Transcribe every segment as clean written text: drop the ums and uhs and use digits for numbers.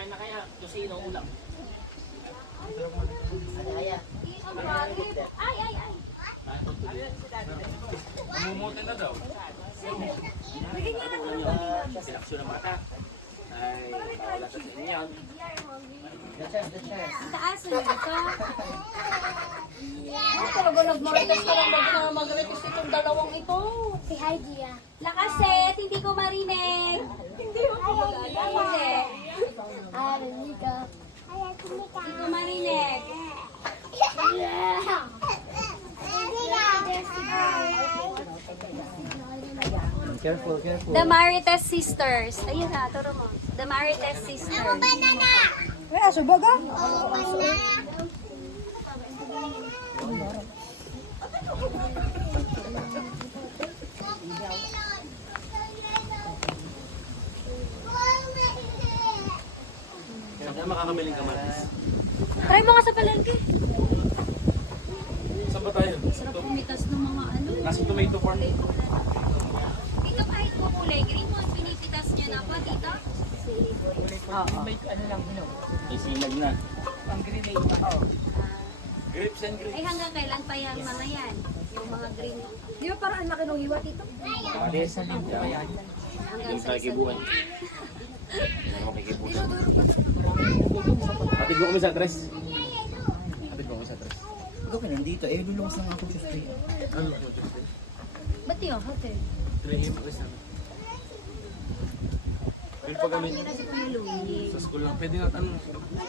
Kain na kaya, tusino ulam. Ay. Namumuti na daw. Bigyan niya ng Sinaksyon ng mata. Ay, bawala sa inyo yan. taas na ito. Talaga nagmarites ka lang mag-request itong dalawang ito. Si Heidi ah. Lakaset, hindi ko marinig. Hindi Arinig ka. ko marinig. Careful. The Marites Sisters. Ayun na, turo mo. The Marites Sisters. Ay, aso baga? Saan makakamiling kamatis? Try mo nga sa palengke. Saan ba tayo? Sarap pumitas ng mga ano. Nasa tomato farm. Dito kahit mo kulay green mo, pinipitas niya na pa dito. Isinag na. Grapes and grapes. Ay hanggang kailan pa yan mga yan? Yung mga green. Di ba parang ang laki ng hiwa dito? Kamatis. Hanggang Yung sa isang kakibuan. Ano makikibuan? Hatid mo kami sa tres. Hatid mo kami sa tres. Ikaw ka nandito. Lulungas lang ako Tuesday. Ano ba ito? Ba't yun? Hotel. 3 a.m. tres na. Pwede pa kami Hindi kasi pumiluwi. sa school lang. Pwede nga,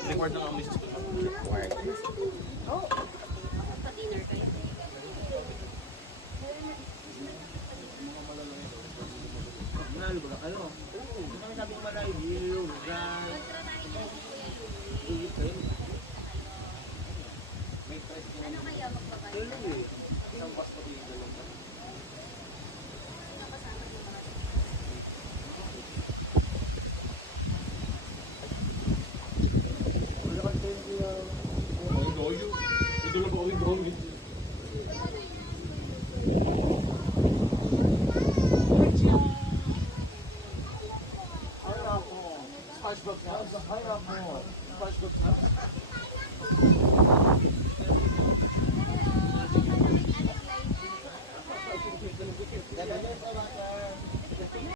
required na kami sa school. Required. Pa-dinner kayo. Manalo ba? Ano? Ano sabi ko manalo? Yun, right. Ano kaya magbabayo?